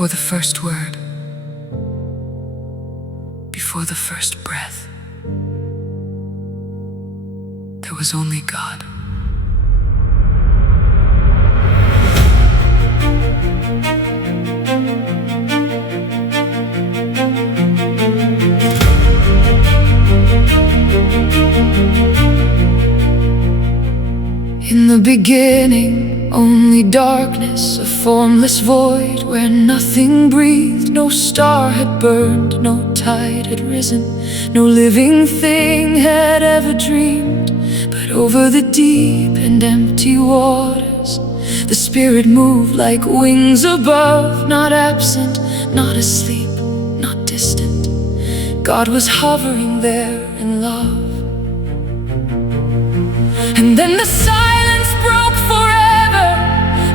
Before the first word, before the first breath, there was only God. In the beginning, only darkness, a formless void where nothing breathed. No star had burned, no tide had risen, no living thing had ever dreamed. But over the deep and empty waters, the Spirit moved like wings above, not absent, not asleep, not distant. God was hovering there in love. And then the silence broke forever.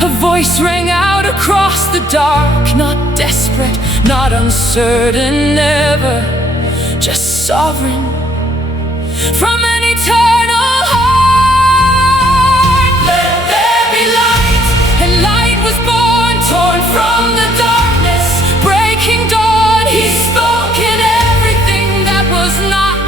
A voice rang out across the dark, not desperate, not uncertain, never, just sovereign from an eternal heart. Let there be light, and light was born, torn from the darkness, breaking dawn. He spoke and everything that was not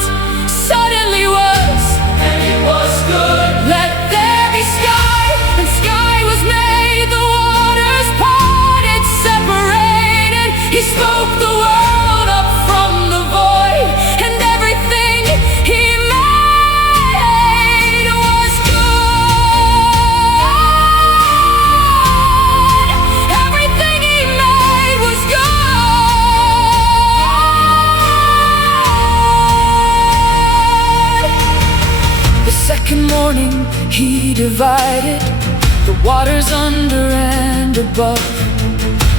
suddenly was, and it was good. Let there be sky, and sky was made. The waters parted, separated. He spoke the world up from the void, and everything He made was good. Everything He made was good. The second morning He divided the waters under and above.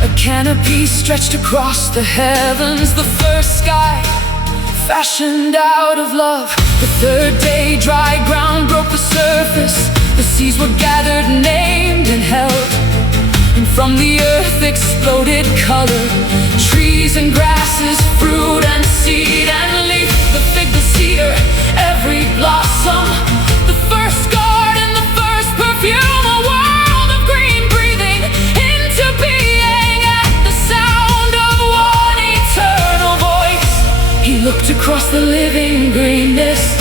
A canopy stretched across the heavens, the first sky fashioned out of love. The third day dry ground broke the surface. The seas were gathered, named and held, and from the earth exploded color. Trees and grasses, fruit and seed and leaf, the fig, the cedar, every blossom. The first garden, the first perfume, a world of green breathing into being at the sound of one eternal voice. He looked across the living greenness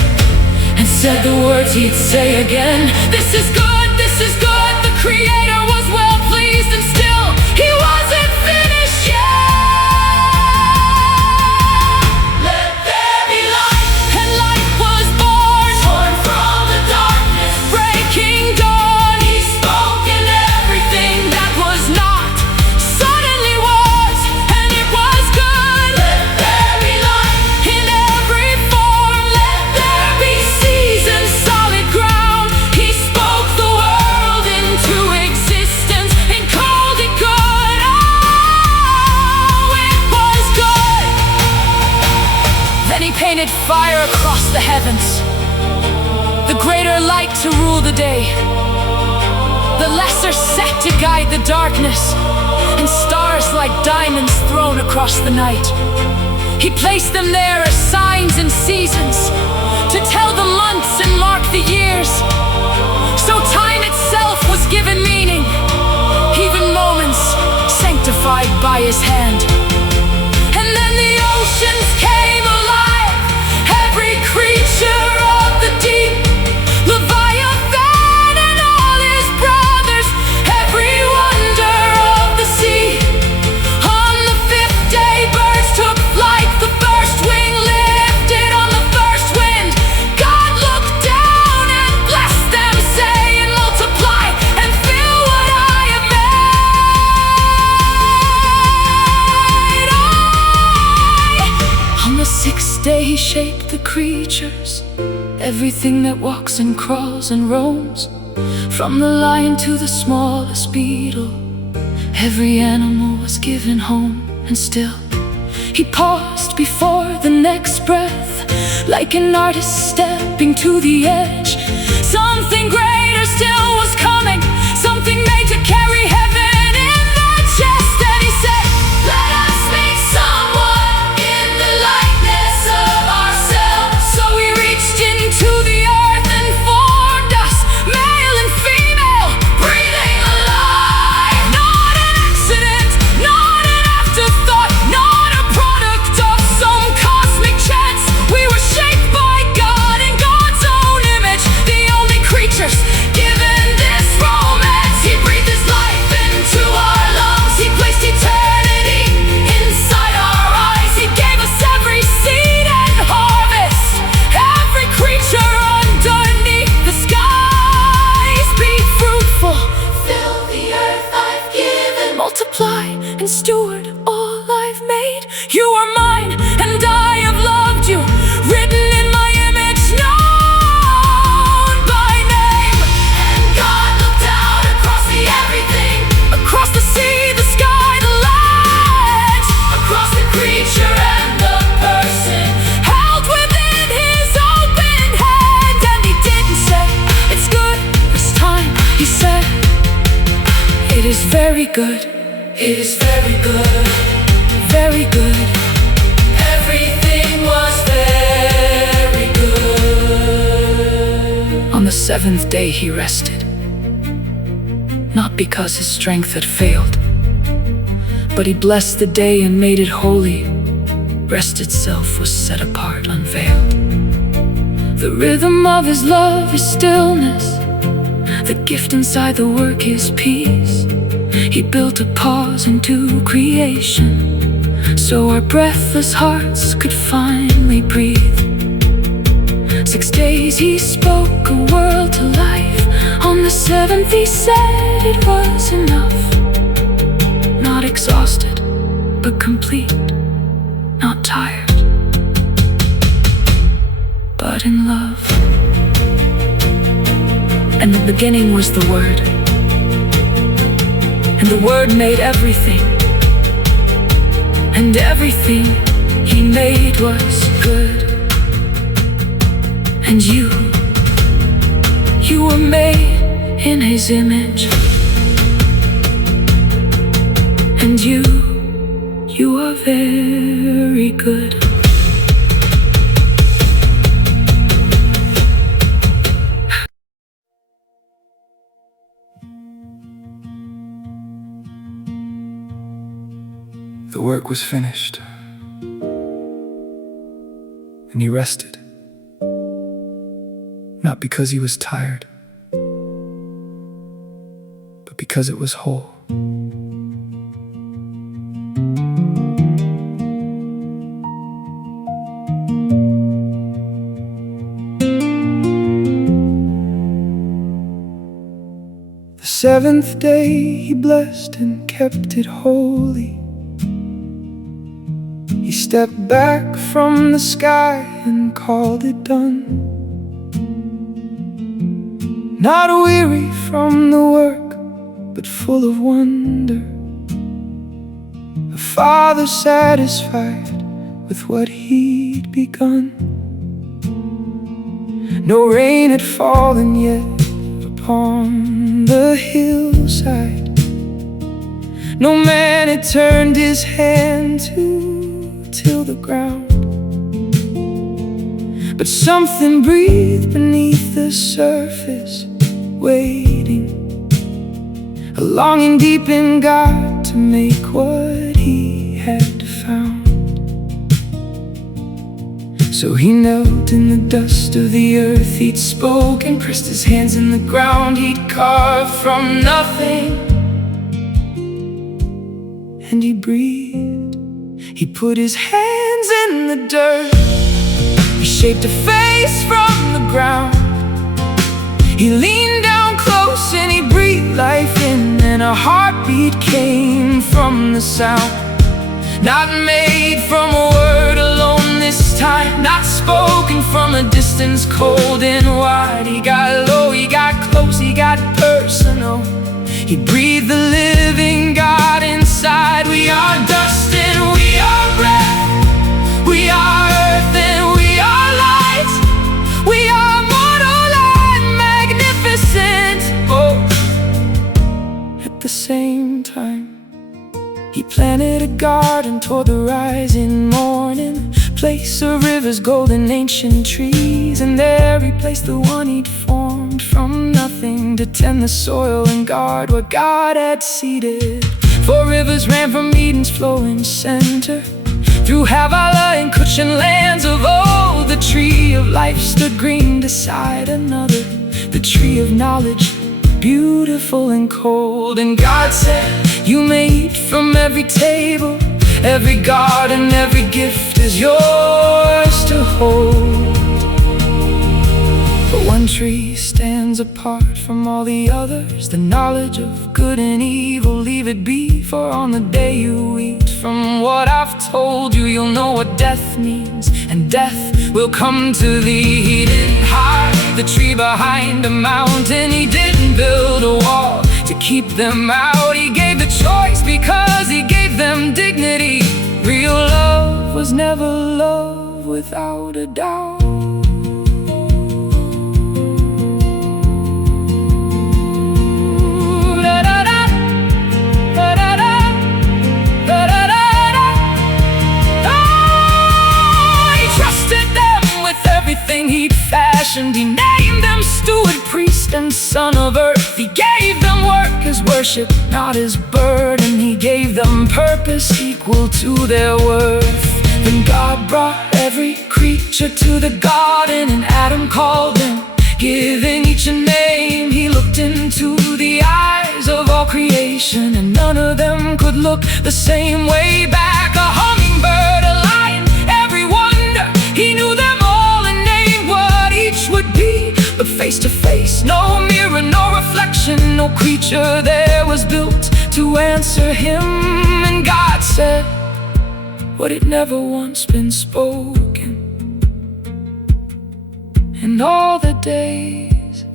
and said the words He'd say again. This is good, this is good. The Creator was well pleased, and still He wasn't finished yet. Let there be light, and light was born, torn from the darkness, breaking dawn. He spoke and everything that was not suddenly was, and it was good. Let there be light in every form. Let there be seas and solid ground. He spoke the world into existence and called it good. Oh, it was good. Then He painted fire across the heavens, the greater light to rule the day, the lesser set to guide the darkness, and stars like diamonds thrown across the night. He placed them there as signs and seasons, to tell the months and mark the years. So time itself was given meaning, even moments sanctified by His hand. And then the oceans came alive, every creature of the deep, Leviathan and all his brothers, every wonder of the sea. On the fifth day birds took flight, the first wing lifted on the first wind. God looked down and blessed them, saying, multiply and fill what I have made. On the sixth day He shaped the creatures, everything that walks and crawls and roams, from the lion to the smallest beetle. Every animal was given home, and still He paused before the next breath, like an artist stepping to the edge. Something greater still was coming, something made to carry heaven in the chest. And He said, let us make someone in the likeness of ourselves. So He reached into the earth and formed us, male and female, breathing alive. Not an accident, not an good. It is very good. Very good. Everything was very good. On the seventh day he rested, not because his strength had failed, but he blessed the day and made it holy. Rest itself was set apart, unveiled. The rhythm of his love is stillness. The gift inside the work is peace. He built a pause into creation, so our breathless hearts could finally breathe. 6 days he spoke a world to life. On the seventh he said it was enough. Not exhausted, but complete. Not tired, but in love. And the beginning was the Word, and the Word made everything, and everything he made was good. And you were made in his image, and you are very good. The work was finished, and he rested, not because he was tired, but because it was whole. The seventh day he blessed and kept it holy. He stepped back from the sky and called it done. Not weary from the work, but full of wonder. A father satisfied with what he'd begun. No rain had fallen yet upon the hillside. No man had turned his hand to till the ground, but something breathed beneath the surface, waiting, a longing deep in God to make what he had found. So he knelt in the dust of the earth he'd spoken, pressed his hands in the ground he'd carved from nothing, and he breathed. He put his hands in the dirt. He shaped a face from the ground. He leaned down close and he breathed life in, and a heartbeat came from the sound. Not made from a word alone this time, not spoken from a distance, cold and wide. He got low, he got close, he got personal. He breathed the living God inside. We are dust and we are breath, we are earth and we are light. We are mortal and magnificent, both at the same time. He planted a garden toward the rising morning, place of rivers, golden ancient trees, and there he placed the one he'd formed from nothing to tend the soil and guard what God had seeded. 4 rivers ran from Eden's flowing center, through Havilah and Cushan lands of old. The tree of life stood green beside another, the tree of knowledge, beautiful and cold. And God said, you may eat from every table, every garden, every gift is yours to hold. But one tree stands apart from all the others, the knowledge of good and evil. Leave it be, for on the day you eat from what I've told you, you'll know what death means, and death will come to thee. He didn't hide the tree behind a mountain, he didn't build a wall to keep them out. He gave the choice because he gave them dignity. Real love was never love without a doubt. Da, da, da. everything he'd fashioned. He named them steward, priest, and son of earth. He gave them work as worship, not as burden. He gave them purpose equal to their worth. Then God brought every creature to the garden, and Adam called them, giving each a name. He looked into the eyes of all creation, and none of them could look the same way back. A hummingbird, a lion, every wonder, he knew them all and named what each would be. But face to face, no mirror, no reflection, no creature there was built to answer him. And God said what had never once been spoken. In all the days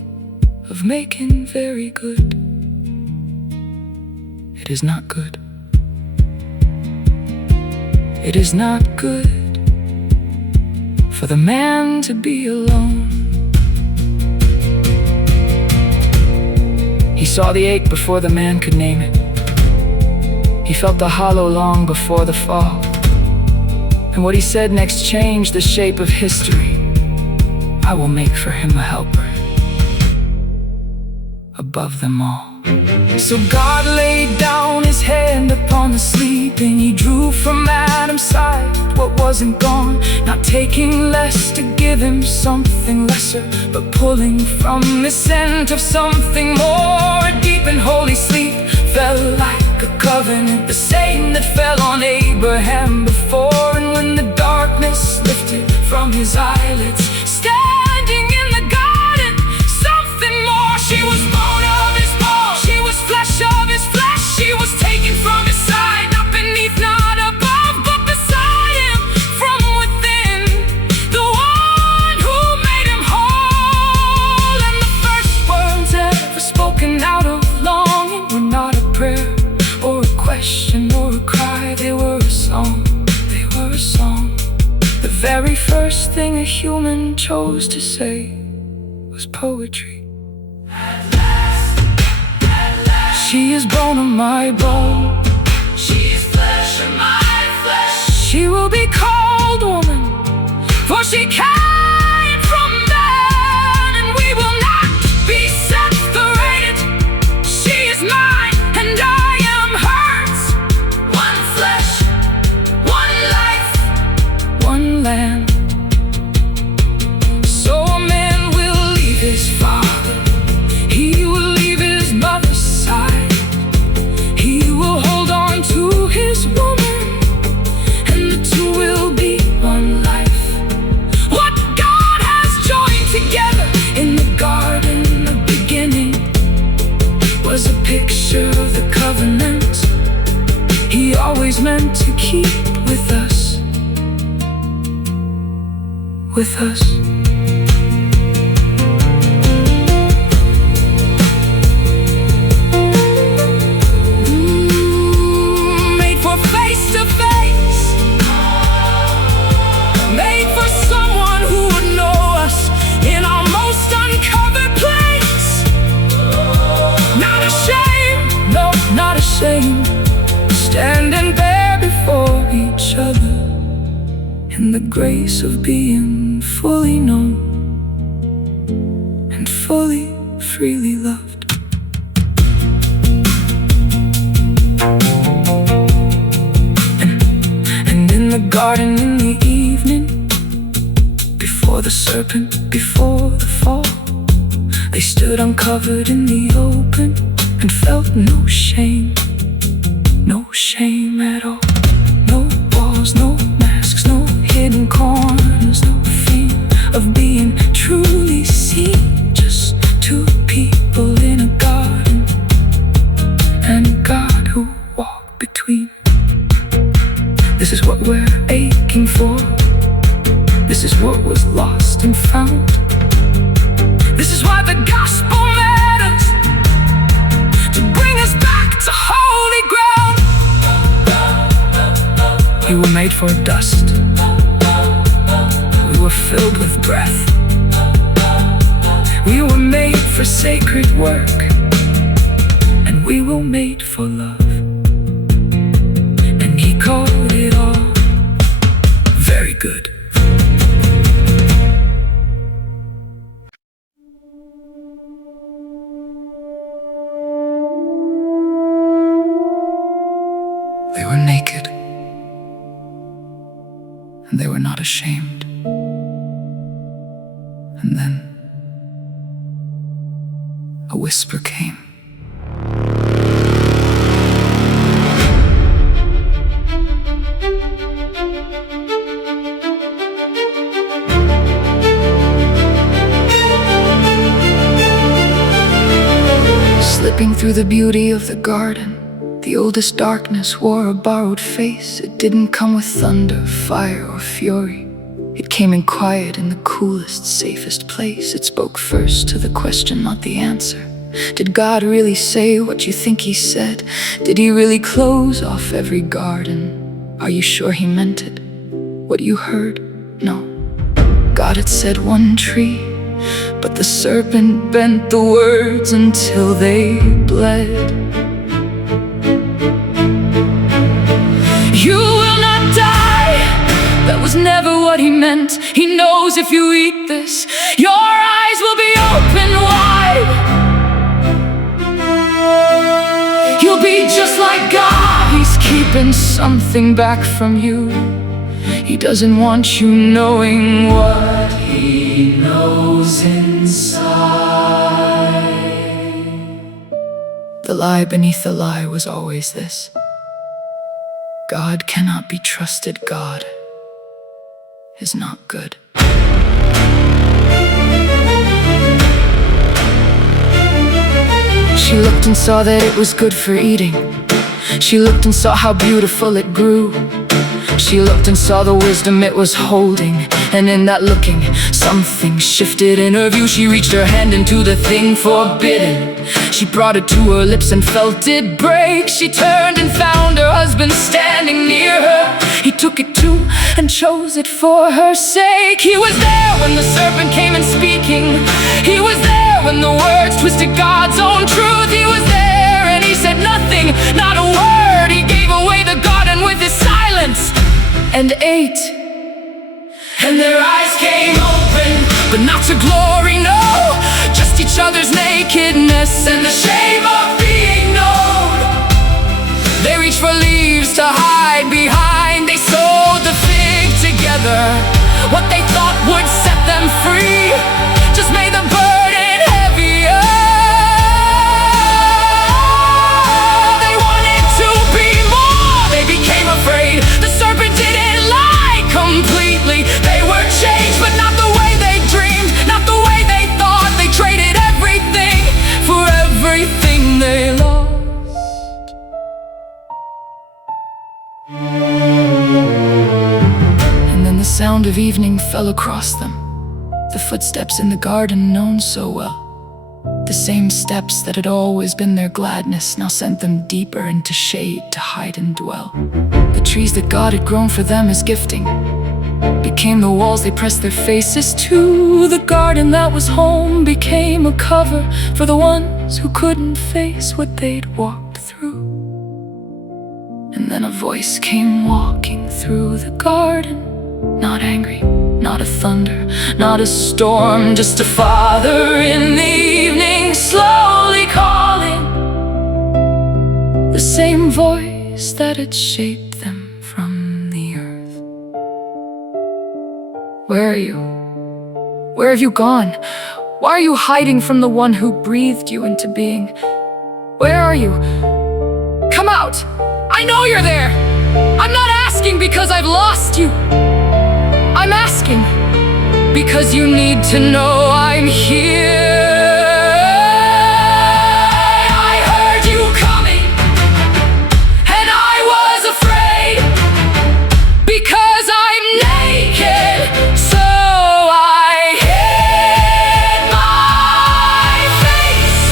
of making very good, it is not good. It is not good for the man to be alone. He saw the ache before the man could name it. He felt the hollow long before the fall. And what he said next changed the shape of history. I will make for him a helper above them all. So God laid down his hand upon the sleeping. He drew from Adam's side what wasn't gone, not taking less to give him something lesser, but pulling from the scent of something more. A deep and holy sleep fell like a covenant, the same that fell on Abraham before. And when the darkness lifted from his eyelids, standing in the garden, something more. She was bone of his bone, she was flesh of his flesh. She was taken from his side, not beneath, not above, but beside him, from within, the one who made him whole. And the first words ever spoken out of longing were not a prayer or a question or a cry. They were a song, they were a song. The very first thing a human chose to say was poetry. She is bone of my bone, she is flesh of my flesh. She will be called woman, for she came from man, and we will not be separated. She is mine and I am hers. One flesh, one life, one land. So a man will leave his father, he will leave his mother's side. He will hold on to his woman, and the two will be one life. What God has joined together in the garden in the beginning was a picture of the covenant he always meant to keep with us. With us. Made for face to face, made for someone who would know us in our most uncovered place. Not ashamed, no, not ashamed, standing there before each other in the grace of being fully known and fully, freely loved. And in the garden in the evening, before the serpent, before the fall, they stood uncovered in the open and felt no shame at all. No walls, no masks, no hidden corners, no fear of being truly seen. Just two people in a garden and a God who walked between. This is what we're aching for. This is what was lost and found. This is why the gospel matters, to bring us back to holy ground. We were made for dust. We were filled with breath. We were made for sacred work, and we were made for love. And he called it all very good. ashamed. And then a whisper came. Slipping through the beauty of the garden, the oldest darkness wore a borrowed face. It didn't come with thunder, fire, or fury. It came in quiet in the coolest, safest place. It spoke first to the question, not the answer. Did God really say what you think he said? Did he really close off every garden? Are you sure he meant it? What you heard? No. God had said one tree, but the serpent bent the words until they bled. You will not die. That was never what he meant. He knows if you eat this, your eyes will be open wide. You'll be just like God. He's keeping something back from you. He doesn't want you knowing what he knows inside. The lie beneath the lie was always this: God cannot be trusted. God is not good. She looked and saw that it was good for eating. She looked and saw how beautiful it grew. She looked and saw the wisdom it was holding. And in that looking, something shifted in her view. She reached her hand into the thing forbidden. She brought it to her lips and felt it break. She turned and found her husband standing near her. He took it too and chose it for her sake. He was there when the serpent came in speaking. He was there when the words twisted God's own truth. He was there and he said nothing, not a word. He gave away the garden with his silence and ate. And their eyes came open, but not to glory, no. Just each other's nakedness and the shame of being known. They reached for leaves to hide behind. They sewed the fig together. What they thought would set them free just made the burden heavier. They wanted to be more. They became afraid. The serpent didn't lie completely. They were changed, but not the way they dreamed, not the way they thought. They traded everything for everything they lost. And then the sound of evening fell across them. The footsteps in the garden known so well. The same steps that had always been their gladness now sent them deeper into shade to hide and dwell. The trees that God had grown for them as gifting became the walls they pressed their faces to. The garden that was home became a cover for the ones who couldn't face what they'd walked through. And then a voice came walking through the garden, not angry, not a thunder, not a storm, just a father in the evening slowly calling. The same voice that had shaped them from the earth. Where are you? Where have you gone? Why are you hiding from the one who breathed you into being? Where are you? Come out! I know you're there! I'm not asking because I've lost you. I'm asking because you need to know I'm here. I heard you coming and I was afraid because I'm naked, so I hid my face.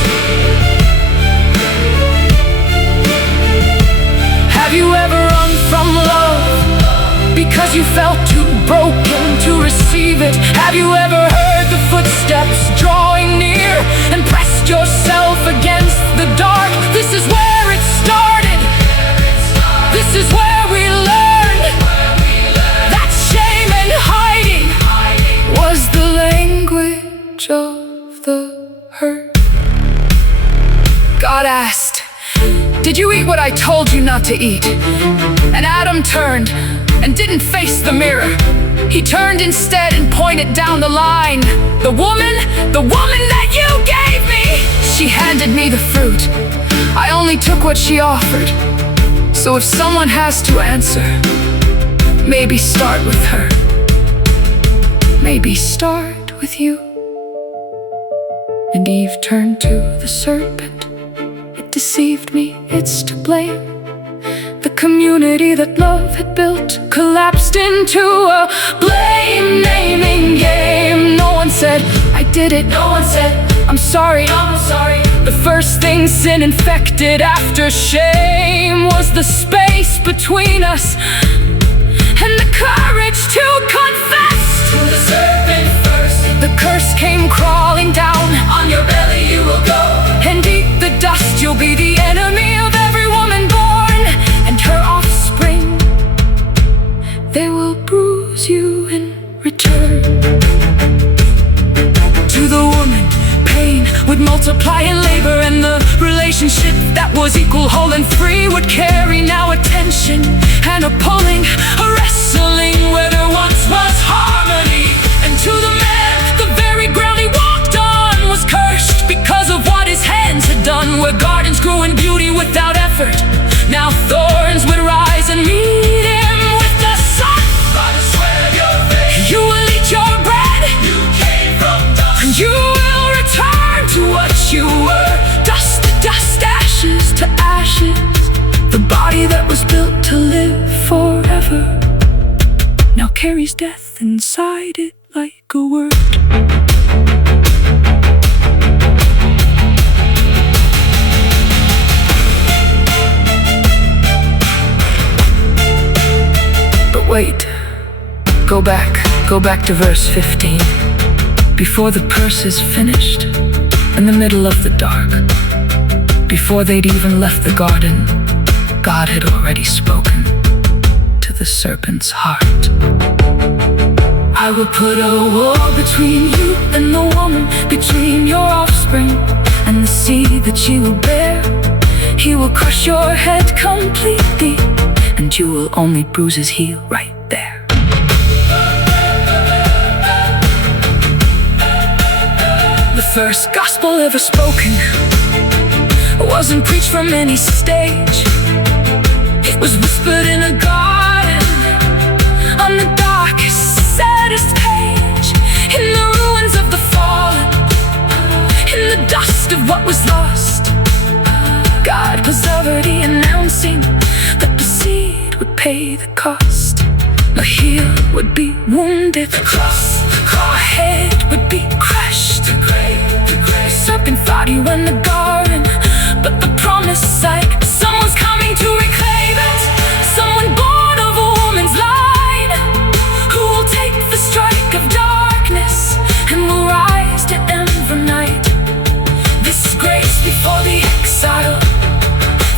Have you ever run from love because you felt too broken to receive it? Have you ever heard the footsteps drawing near and pressed yourself against the dark? This is where it started. This is where we learned that shame and hiding was the language of the hurt. God asked, did you eat what I told you not to eat? And Adam turned and didn't face the mirror. He turned instead and pointed down the line. The woman that you gave me. She handed me the fruit. I only took what she offered. So if someone has to answer, maybe start with her. Maybe start with you. And Eve turned to the serpent. It deceived me, it's to blame. The community that love had built collapsed into a blame-naming game. No one said, I did it. No one said, I'm sorry. The first thing sin infected after shame was the space between us and the courage to confess to the serpent first. The curse came crawling down. On your belly you will go and eat the dust. You'll be the enemy of every woman born and her offspring. They will bruise you in return. To the woman, pain would multiply in labor, and the relationship that was equal, whole, and free would carry now a tension and a pulling, a wrestling where there once was harmony. And to the man, the very ground he walked on was cursed because of what his hands had done. Where gardens grew in beauty without effort, now thorns would rise and meet him with the sun. By the sweat of your face, you will eat your bread. You came from dust, and you will return to what you were. Dust to dust, ashes to ashes. The body that was built to live forever now carries death inside it like a word. But wait, go back to verse 15. Before the purse is finished, in the middle of the dark, before they'd even left the garden, God had already spoken to the serpent's heart. I will put a wall between you and the woman, between your offspring and the seed that she will bear. He will crush your head completely, and you will only bruise his heel right there. The first gospel ever spoken wasn't preached from any stage. It was whispered in a garden, on the darkest, saddest page, in the ruins of the fallen, in the dust of what was lost. God persevered, announcing that the seed would pay the cost. A heel would be wounded, a head would be crushed. The serpent fought you in the garden, but the promised sight, someone's coming to reclaim it. Someone born of a woman's line, who will take the strike of darkness and will rise to end the night. This is grace before the exile.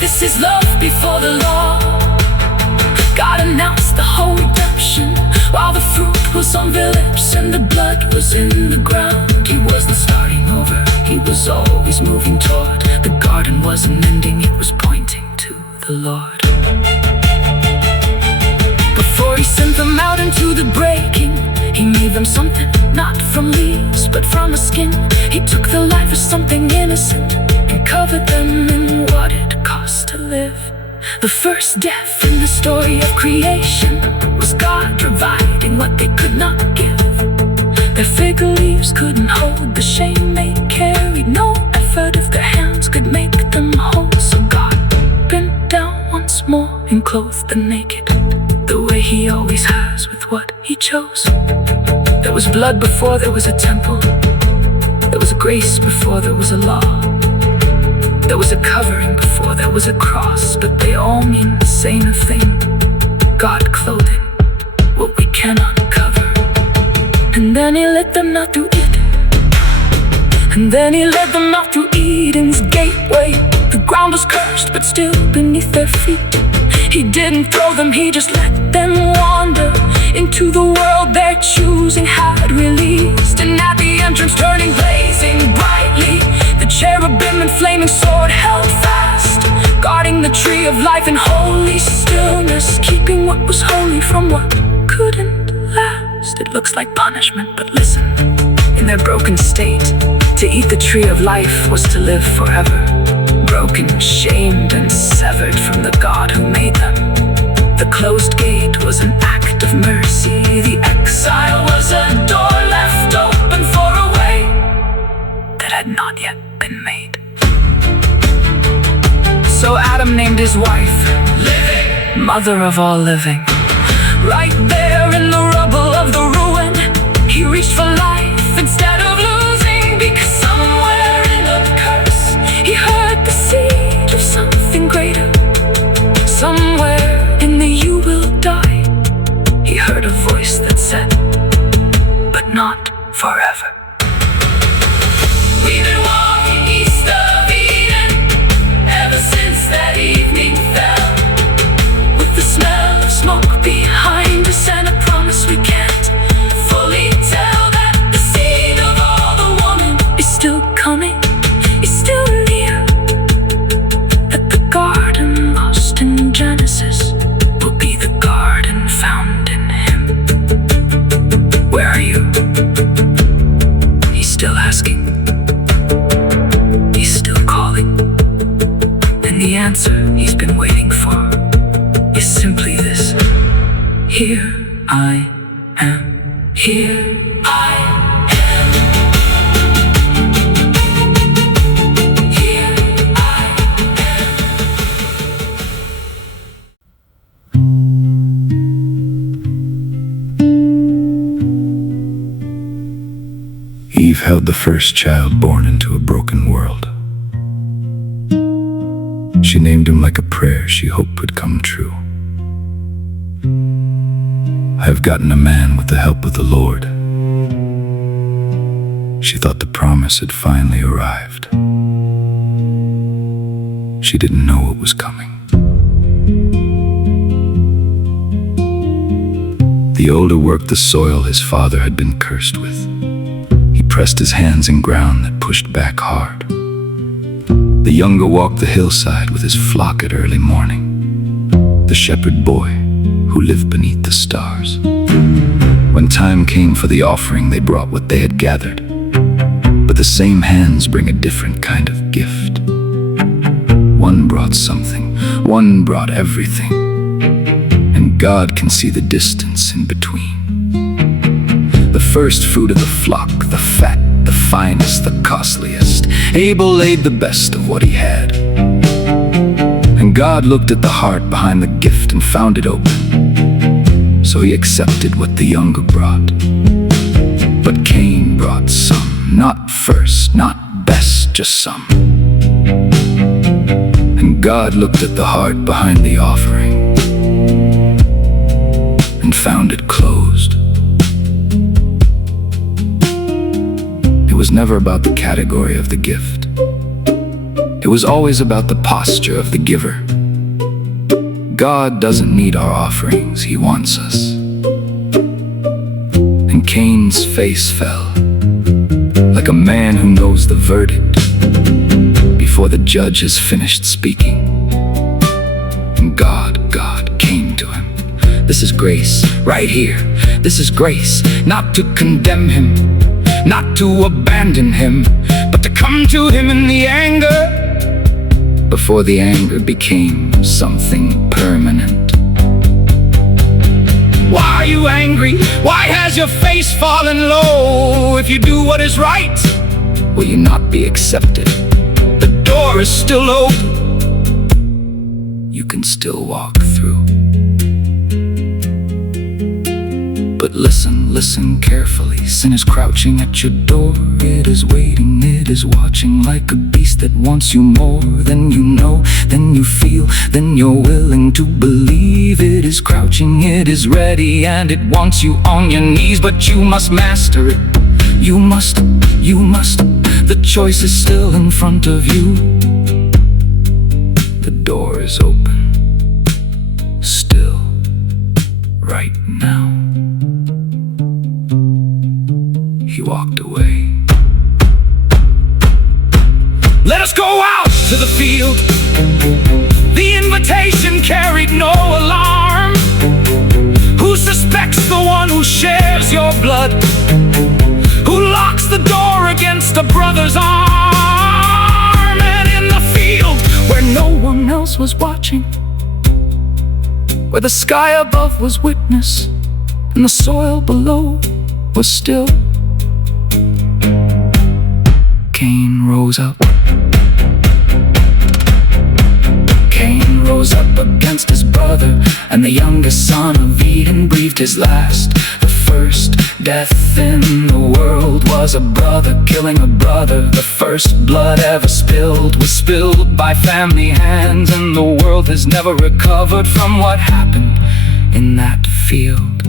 This is love before the law. God announced the whole redemption while the fruit was on their lips and the blood was in the ground. He wasn't starting over, he was always moving toward. The garden wasn't ending, it was pointing to the Lord. Before he sent them out into the breaking, he made them something not from leaves but from a skin. He took the life of something innocent and covered them in what it cost to live. The first death in the story of creation was God providing what they could not give. Their fig leaves couldn't hold the shame they carried. No effort if their hands could make them whole. So God bent down once more and clothed the naked, the way he always has with what he chose. There was blood before there was a temple. There was a grace before there was a law. There was a covering before there was a cross, but they all mean the same thing. God clothing what we cannot cover. And then he led them out through Eden. And then he led them out through Eden's gateway. The ground was cursed, but still beneath their feet. He didn't throw them, he just let them wander into the world their choosing had released. And at the entrance, turning blazing brightly, the cherubim and flaming sword held fast, guarding the tree of life in holy stillness, keeping what was holy from what couldn't last. it looks like punishment, but listen. In their broken state, to eat the tree of life was to live forever. Broken, shamed, and severed from the God who made them. The closed gate was an act of mercy. The exile was a door left open for a way that had not yet been made. So Adam named his wife Living, mother of all living. Right there in the rubble of the ruin, he reached for life instead of losing, because somewhere in a curse he heard the seed of something greater. Somewhere in the "you will die," he heard a voice that said, "But not forever." We've been walking east of Eden ever since that evening fell, with the smell of smoke behind us and a promise we can't fully tell, that the seed of all the woman is still coming, is still near, that the garden lost in Genesis will be the garden found in him. Where are you? He's still asking. He's still calling. And the answer he's been waiting for is simply this: here I am. Here I am. Here I am. Eve held the first child born into a broken world. She named him like a prayer she hoped would come true. I have gotten a man with the help of the Lord. She thought the promise had finally arrived. She didn't know what was coming. The older worked the soil his father had been cursed with. He pressed his hands in ground that pushed back hard. The younger walked the hillside with his flock at early morning, the shepherd boy who lived beneath the stars. When time came for the offering, they brought what they had gathered, but the same hands bring a different kind of gift. One brought something, one brought everything, and God can see the distance in between. The first fruit of the flock, the fat, the finest, the costliest, Abel laid the best of what he had. And God looked at the heart behind the gift and found it open. So he accepted what the younger brought. But Cain brought some, not first, not best, just some. And God looked at the heart behind the offering and found it closed. It was never about the category of the gift. It was always about the posture of the giver. God doesn't need our offerings, he wants us. And Cain's face fell, like a man who knows the verdict before the judge has finished speaking. And God came to him. This is grace, right here. This is grace, not to condemn him, not to abandon him, but to come to him in the anger, before the anger became something permanent. Why are you angry? Why has your face fallen low? If you do what is right, will you not be accepted? The door is still open. You can still walk through. But listen carefully. Sin is crouching at your door. It is waiting, it is watching, like a beast that wants you more than you know, than you feel, than you're willing to believe. It is crouching, it is ready, and it wants you on your knees. But you must master it. You must. The choice is still in front of you. The door is open. Still. Right now. He walked away. Let us go out to the field. The invitation carried no alarm. Whose suspects the one who shares your blood? Who locks the door against a brother's arm? And in the field where no one else was watching, where the sky above was witness and the soil below was still, Cain rose up. Cain rose up against his brother, and the youngest son of Eden breathed his last. The first death in the world was a brother killing a brother. The first blood ever spilled was spilled by family hands, and the world has never recovered from what happened in that field.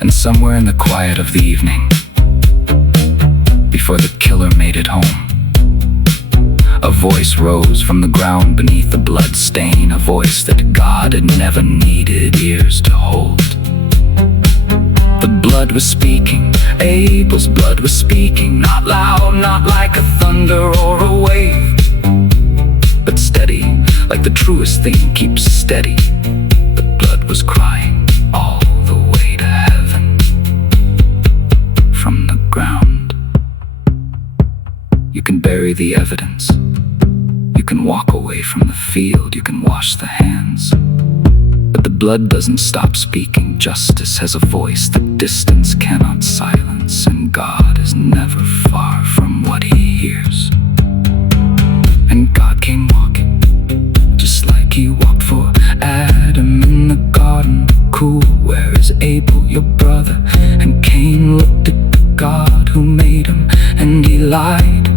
And somewhere in the quiet of the evening, before the killer made it home, a voice rose from the ground beneath the blood stain, a voice that God had never needed ears to hold. The blood was speaking, Abel's blood was speaking, not loud, not like a thunder or a wave, but steady, like the truest thing keeps steady. The blood was crying all the way to heaven from the ground. You can bury the evidence, you can walk away from the field, you can wash the hands, but the blood doesn't stop speaking. Justice has a voice that distance cannot silence, and God is never far from what he hears. And God came walking, just like he walked for Adam in the garden. Cool, where is Abel, your brother? And Cain looked at the God who made him, and he lied.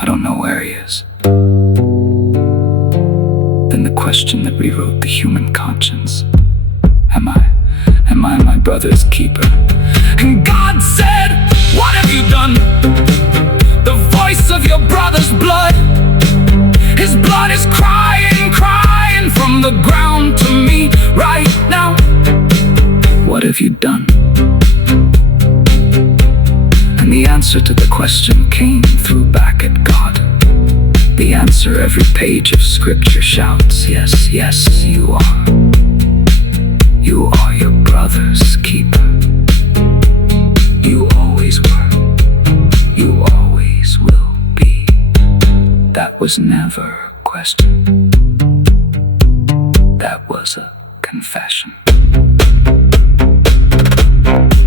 I don't know where he is. Then the question that rewrote the human conscience: Am I my brother's keeper? And God said, what have you done? The voice of your brother's blood, his blood is crying, crying from the ground to me right now. What have you done? And the answer to the question Cain threw back at God. The answer every page of scripture shouts: yes, yes, you are. You are your brother's keeper. You always were. You always will be. That was never a question. That was a confession.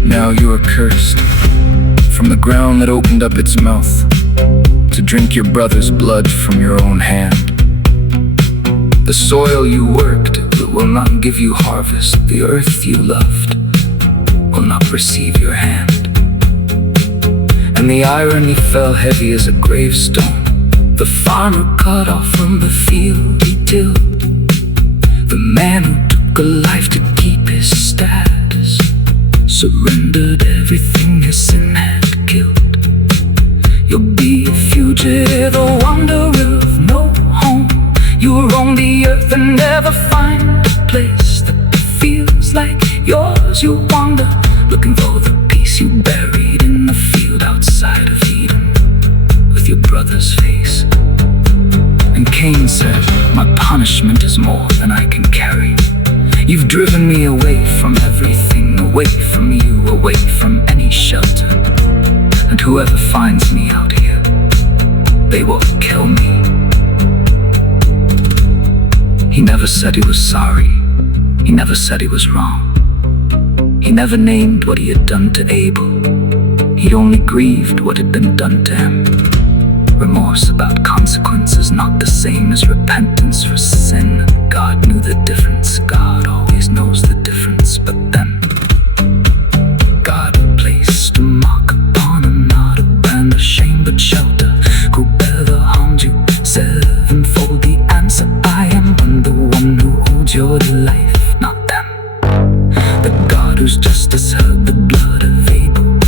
Now you are cursed from the ground that opened up its mouth to drink your brother's blood from your own hand. The soil you worked will not give you harvest. The earth you loved will not receive your hand. And the irony fell heavy as a gravestone. The farmer cut off from the field he tilled, the man who took a life to keep his status, surrendered everything his sin had killed. You'll be a fugitive, a wanderer of no home. You roam the earth and never find a place that feels like yours. You wander, looking for the peace you buried in the field outside of Eden, with your brother's face. And Cain said, my punishment is more than I can carry. You've driven me away from everything, away from you, away from any shelter. And whoever finds me out here, they will kill me. He never said he was sorry. He never said he was wrong. He never named what he had done to Abel. He only grieved what had been done to him. Remorse about consequence is not the same as repentance for sin. God knew the difference. God always knows the difference. But then God placed a mark upon him, not a brand of shame but shelter. Who bear the harms you sevenfold? The answer: I am the one who holds your life, not them. The God whose justice heard the blood of Abel,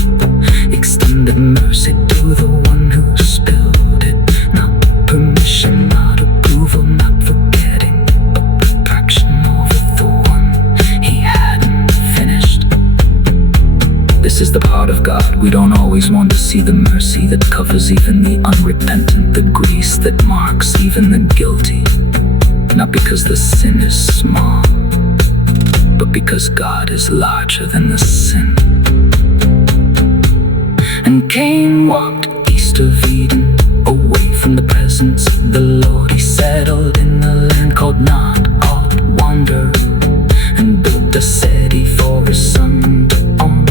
extended mercy to the one who spilled it. Not permission, not approval, not forgetting, but protection over the one he hadn't finished. This is the part of God we don't always want to see: the mercy that covers even the unrepentant, the grace that marks even the guilty. not because the sin is small, but because God is larger than the sin. And Cain walked east of Eden, away from the presence of the Lord. He settled in a land called Nod, called Wander, and built a city for his son to own.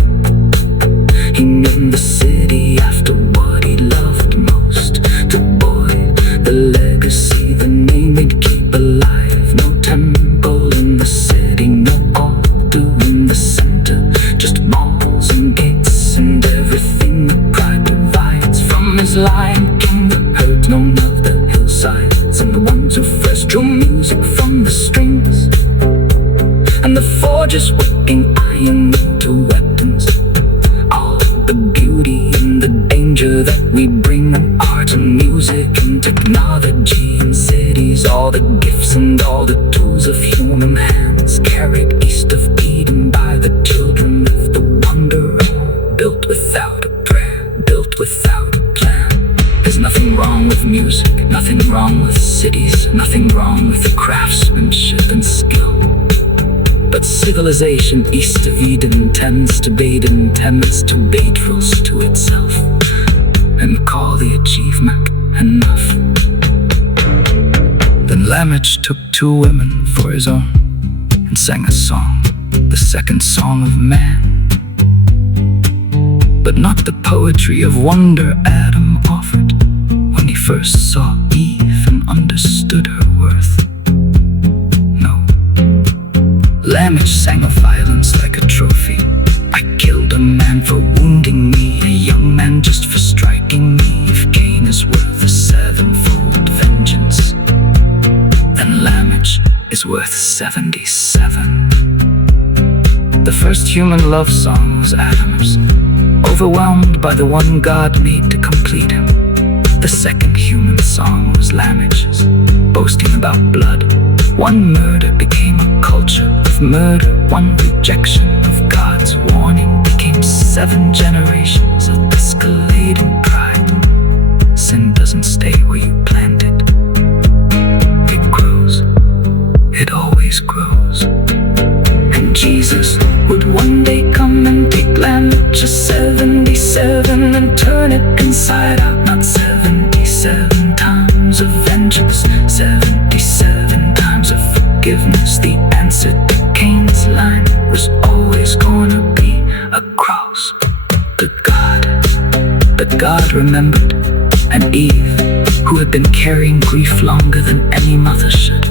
He named the city after what he loved most, to avoid the legacy, the name he'd keep alive. No temple in the city, no altar in the center, just walls and gates and everything that pride provides. From his lion came the herds known of the hillsides, and the ones who first drew music from the strings, and the forgers working iron into weapons. All the beauty and the danger that we bring in art and music and technology and cities, all the gifts and all the tools of human hands, carried east of Eden by the children of the wanderer. Built without a prayer, built without a plan. There's nothing wrong with music, nothing wrong with cities, nothing wrong with craftsmanship and skill. But civilization east of Eden tends to bait rules to itself and call the achievement enough. Then Lamech took 2 women for his own and sang a song, the second song of man. But not the poetry of wonder Adam offered when he first saw Eve and understood her worth. Lamech sang of violence like a trophy. I killed a man for wounding me, a young man just for striking me. If Cain is worth a 7-fold vengeance, then Lamech is worth 77. The first human love song was Adam's, overwhelmed by the one God made to complete him. The second human song was Lamech's, boasting about blood. One murder became a culture of murder. One rejection of God's warning became 7 generations of escalating pride. Sin doesn't stay where you planned it. It grows. It always grows. And Jesus would one day come and take Lamech's 77 and turn it inside out. Not 77 times of vengeance, 77 times of forgiveness. The answer to Cain's line was always gonna be a cross. But God remembered, and Eve, who had been carrying grief longer than any mother should,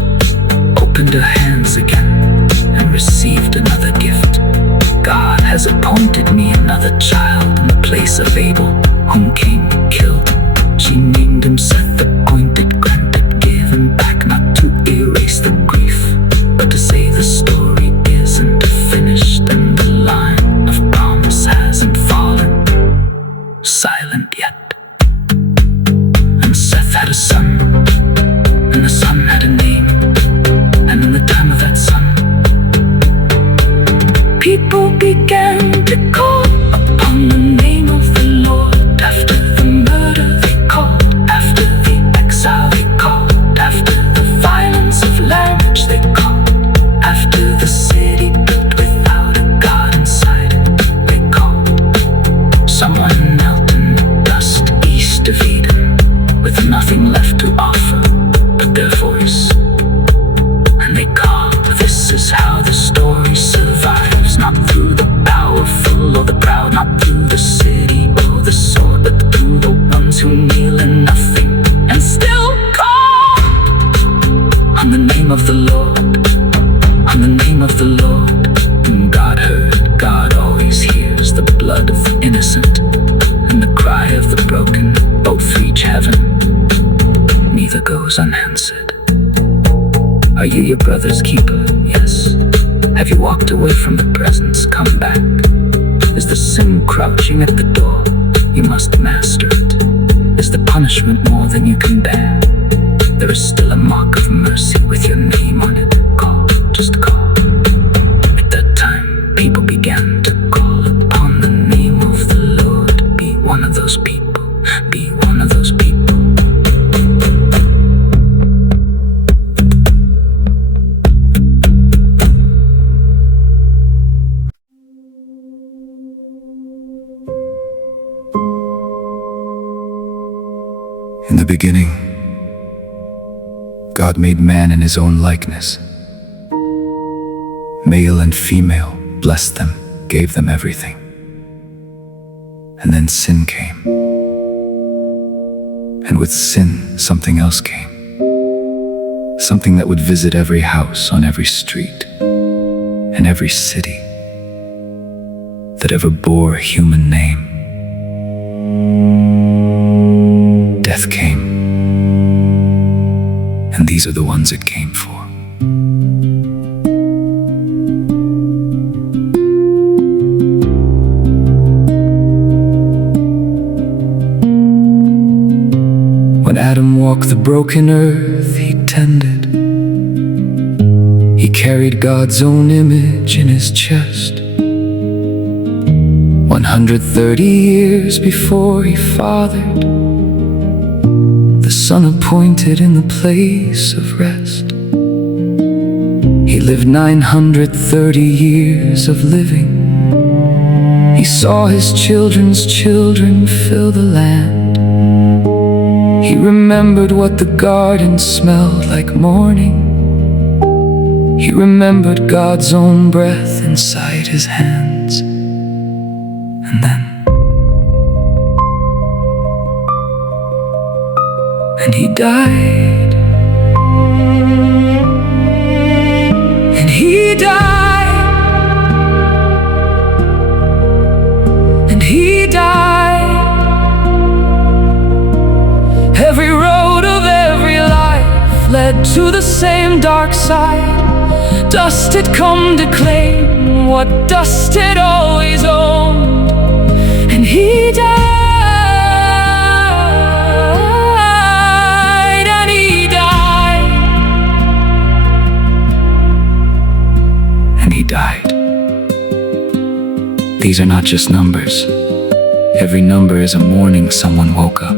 opened her hands again and received another gift. God has appointed me another child in the place of Abel, whom Cain killed. She named him Seth, appointed, granted, given back, not to erase the grief, but to say the story isn't finished and the line of promise hasn't fallen silent yet. And Seth had a son, and the son had a name, and in the time of that son, people began to call upon the name of the Lord. After the murder they called, after the exile they called, after the violence of Lamech they called, after the city built without a God inside it they called. Someone knelt in the dust east of Eden, with nothing left to offer but their voice, and they called. This is how the story survives, not through the powerful or the proud, not through the city or the sword, but through the ones who kneel in nothing and still call on the name of the Lord, on the name of the Lord. Whom God heard, God always hears. The blood of the innocent and the cry of the broken both reach heaven, neither goes unanswered. Are you your brother's keeper? Yes. Have you walked away from the presence? Come back. Is the sin crouching at the door? You must master it. Is the punishment more than you can bear? There is still a mark of mercy with your name on it. Call, just call. At that time, people began to call upon the name of the Lord. Be one of those people. Be one of those people. the beginning, God made man in his own likeness. Male and female, blessed them, gave them everything. And then sin came. And with sin, something else came. Something that would visit every house on every street and every city that ever bore a human name. Death came. And these are the ones it came for. When Adam walked the broken earth, he tended. He carried God's own image in his chest. 130 years before he fathered, the Son appointed in the place of rest. He lived 930 years of living. He saw his children's children fill the land. He remembered what the garden smelled like morning. He remembered God's own breath inside his hands. And he died. And he died. And he died. Every road of every life led to the same dark side. Dust had come to claim what dust had always owned. And he died. And he died. And he died. These are not just numbers. Every number is a morning someone woke up.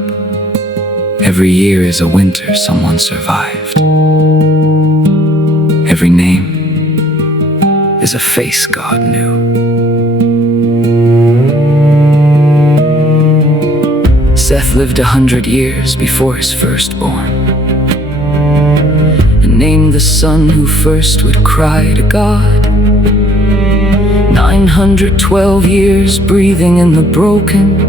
Every year is a winter someone survived. Every name is a face God knew. Seth lived 100 years before his firstborn, and named the son who first would cry to God. 912 years breathing in the broken.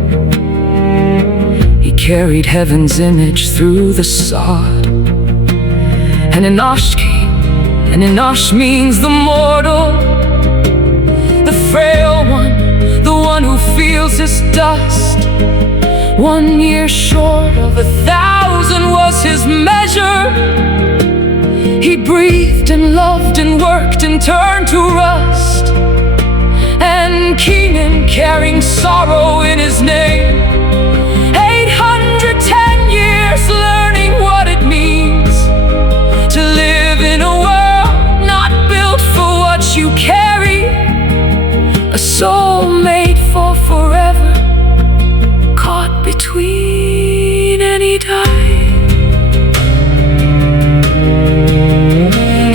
He carried heaven's image through the sod. And Enosh came, and Enosh means the mortal, the frail one, the one who feels his dust. 1 year short of 1,000 was his measure. He breathed and loved and worked and turned to rust. And Cain, carrying sorrow in his name, 810 years learning what it means to live in a world not built for what you carry. A soul made for forever, caught between, and he died.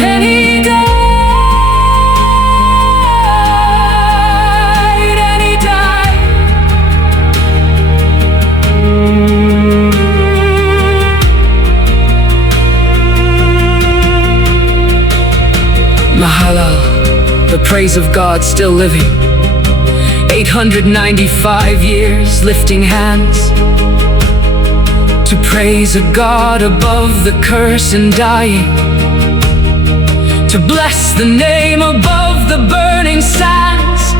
And he died. And he died. Mahalal, the praise of God still living. 895 years lifting hands to praise a God above the curse and dying, to bless the name above the burning sands.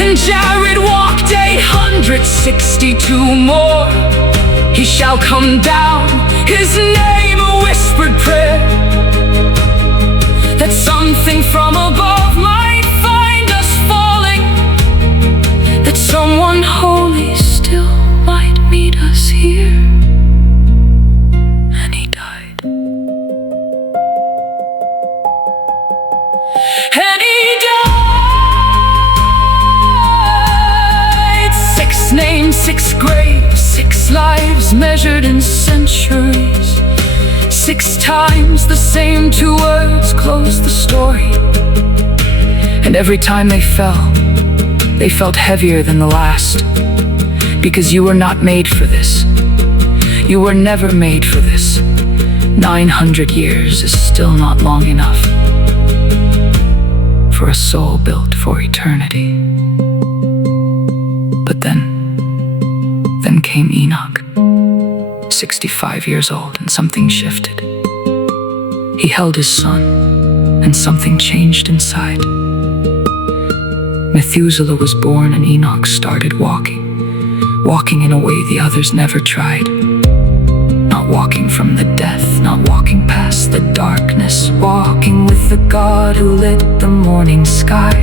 And Jared walked 862 more. He shall come down, his name a whispered prayer, that something from above might find us falling, that someone holy still might meet us here. And he died. And he died. 6 names, 6 graves, 6 lives measured in centuries. 6 times the same 2 words closed the story. And every time they felt heavier than the last, because you were not made for this. You were never made for this. 900 years is still not long enough for a soul built for eternity. But then came Enoch, 65 years old, and something shifted. He held his son, and something changed inside. Methuselah was born, and Enoch started walking in a way the others never tried. Not walking from the death, not walking past the darkness, walking with the God who lit the morning sky,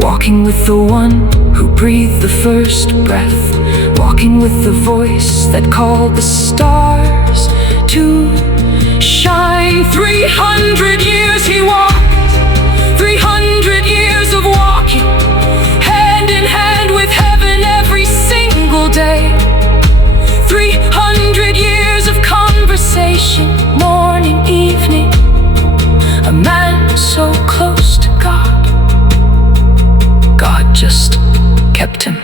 walking with the one who breathed the first breath, walking with the voice that called the stars to shine. 300 years he walked, 300 years of walking, hand in hand with heaven every single day. 300 years of conversation, morning, evening. A man so close to God, God just kept him.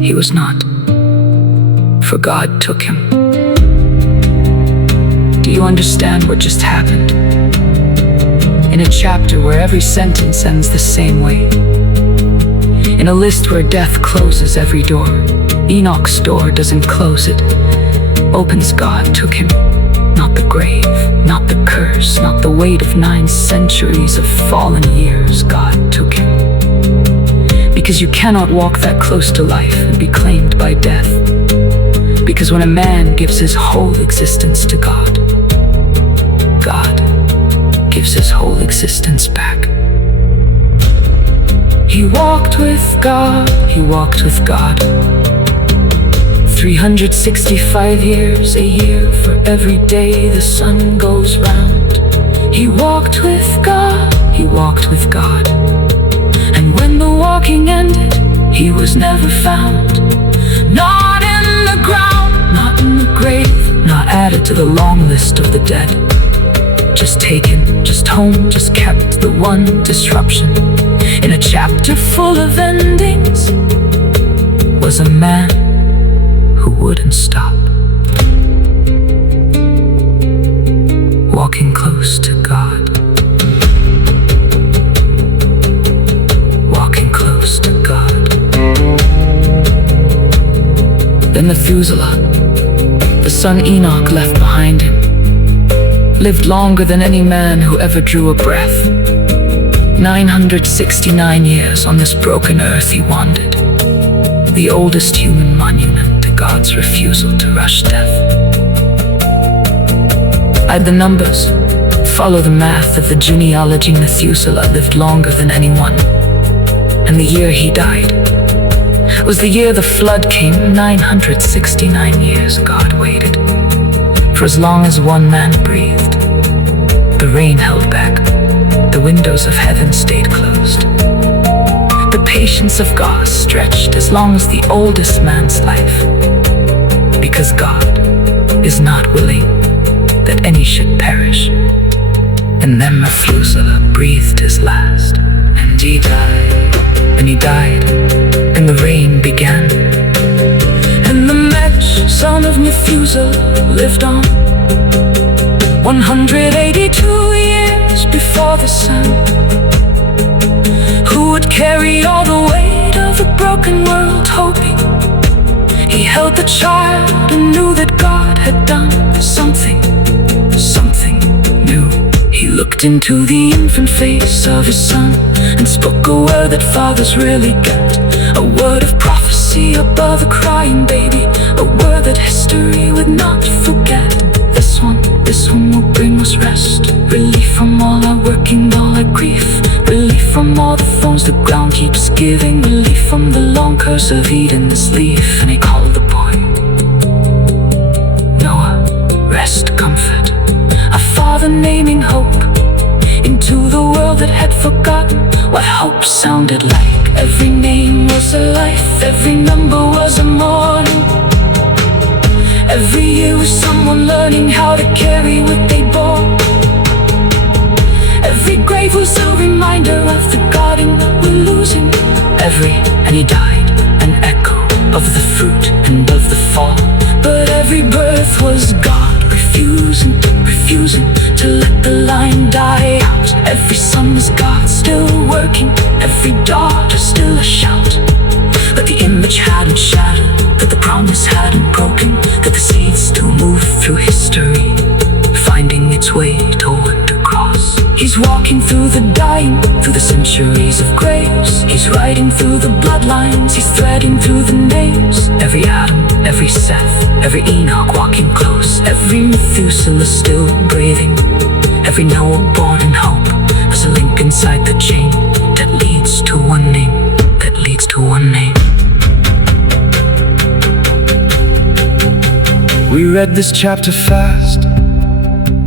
He was not, for God took him. Do you understand what just happened? In a chapter where every sentence ends the same way, in a list where death closes every door, Enoch's door doesn't close, it opens. God took him. Not the grave, not the curse, not the weight of 9 centuries of fallen years. God took him. Because you cannot walk that close to life and be claimed by death. Because when a man gives his whole existence to God, God gives his whole existence back. He walked with God, he walked with God. 365 years, a year for every day the sun goes round. He walked with God, he walked with God. And when the walking ended, he was never found. Not in the ground, not in the grave, not added to the long list of the dead. Just taken, just home, just kept. The one disruption in a chapter full of endings was a man who wouldn't stop, walking close to God, walking close to God. Then Methuselah, the son Enoch left behind him, lived longer than any man who ever drew a breath. 969 years on this broken earth he wandered, the oldest human monument to God's refusal to rush death. Add the numbers, follow the math of the genealogy. Methuselah lived longer than anyone, and the year he died was the year the flood came. 969 years God waited. For as long as one man breathed, the rain held back, the windows of heaven stayed closed. The patience of God stretched as long as the oldest man's life, because God is not willing that any should perish. And then Methuselah breathed his last, and he died, and he died, and the rain began. And the Mesh, son of Methuselah, lived on 182 years before the sun, who would carry all the weight of a broken world, hoping. He held the child and knew that God had done something new. He looked into the infant face of his son and spoke a word that fathers rarely get, a word of prophecy above a crying baby, a word that history would not forget. This one will bring us rest, relief from all our working, all our grief, relief from all the thorns the ground keeps giving, relief from the long curse of Eden, this leaf. And he called the boy Noah, rest, comfort, a father naming hope into the world that had forgotten what hope sounded like. Every name was a life, every number was a morning. Every year was someone learning how to carry what they bore. Every grave was a reminder of the garden that we're losing. And he died, an echo of the fruit and of the fall. But every birth was God refusing to let the line die out. Every son was God still working, every daughter still a shout. That the image hadn't shattered, that the promise hadn't broken, that the seed still moved through history, finding its way toward the cross. He's walking through the dying, through the centuries of graves. He's riding through the bloodlines, he's threading through the names. Every Adam, every Seth, every Enoch walking close, every Methuselah still breathing, every Noah born in hope. There's a link inside the chain that leads to one name, that leads to one name. We read this chapter fast.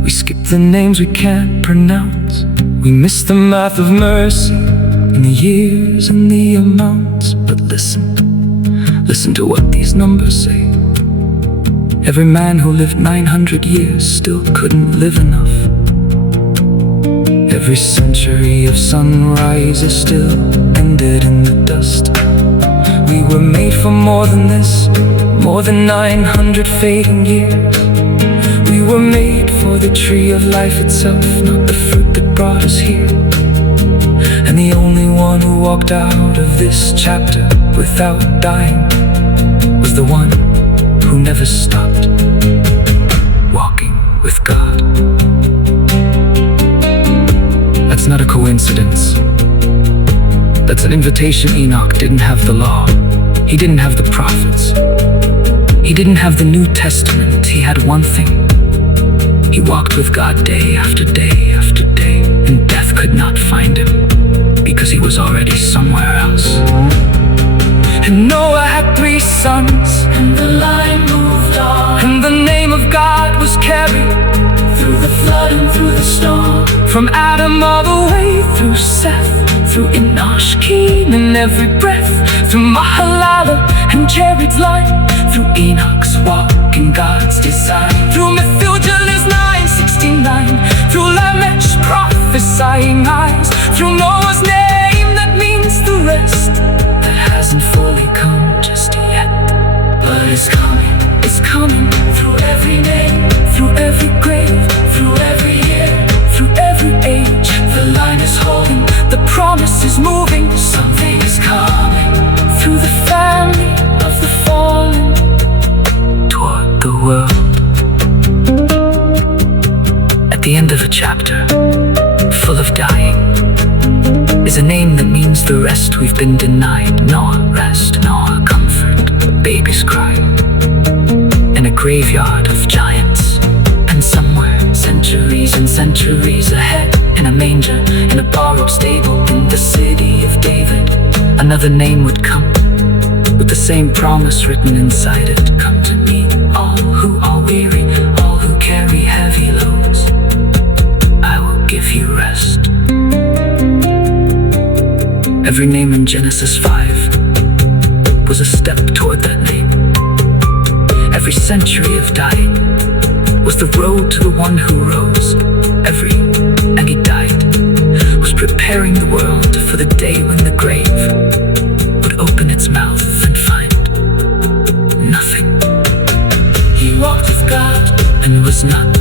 We skip the names we can't pronounce. We miss the math of mercy and the years and the amounts. But listen to what these numbers say. Every man who lived 900 years still couldn't live enough. Every century of sunrises still ended in the dust. We were made for more than this, more than 900 fading years. We were made for the tree of life itself, not the fruit that brought us here. And the only one who walked out of this chapter without dying was the one who never stopped walking with God. That's not a coincidence. That's an invitation. Enoch didn't have the law. He didn't have the prophets. He didn't have the New Testament. He had one thing. He walked with God day after day after day, and death could not find him because he was already somewhere else. And Noah had 3 sons, and the line moved on, and the name of God was carried through the flood and through the storm. From Adam all the way through Seth, through Enosh, Cain, and every breath, through Mahalalel and Jared's line, through Enoch's walk in God's design, through Methuselah's 969, through Lamech's prophesying eyes, through Noah's name that means the rest, that hasn't fully come just yet, but it's coming through every name, through every grave, through every year, through every age. The line is holding, the promise is moving, something is coming through the family of the fallen toward the world. At the end of a chapter full of dying is a name that means the rest we've been denied. Noah rest, Noah comfort, babies cry in a graveyard of giants. And somewhere, centuries and centuries ahead, in a manger, in a borrowed stable, in the city of David, another name would come with the same promise written inside it. Come to me, all who are weary, all who carry heavy loads, I will give you rest. Every name in Genesis 5 was a step toward that name. Every century of dying was the road to the one who rose. And he died, was preparing the world for the day when the grave would open its mouth and find nothing. He walked with God and was not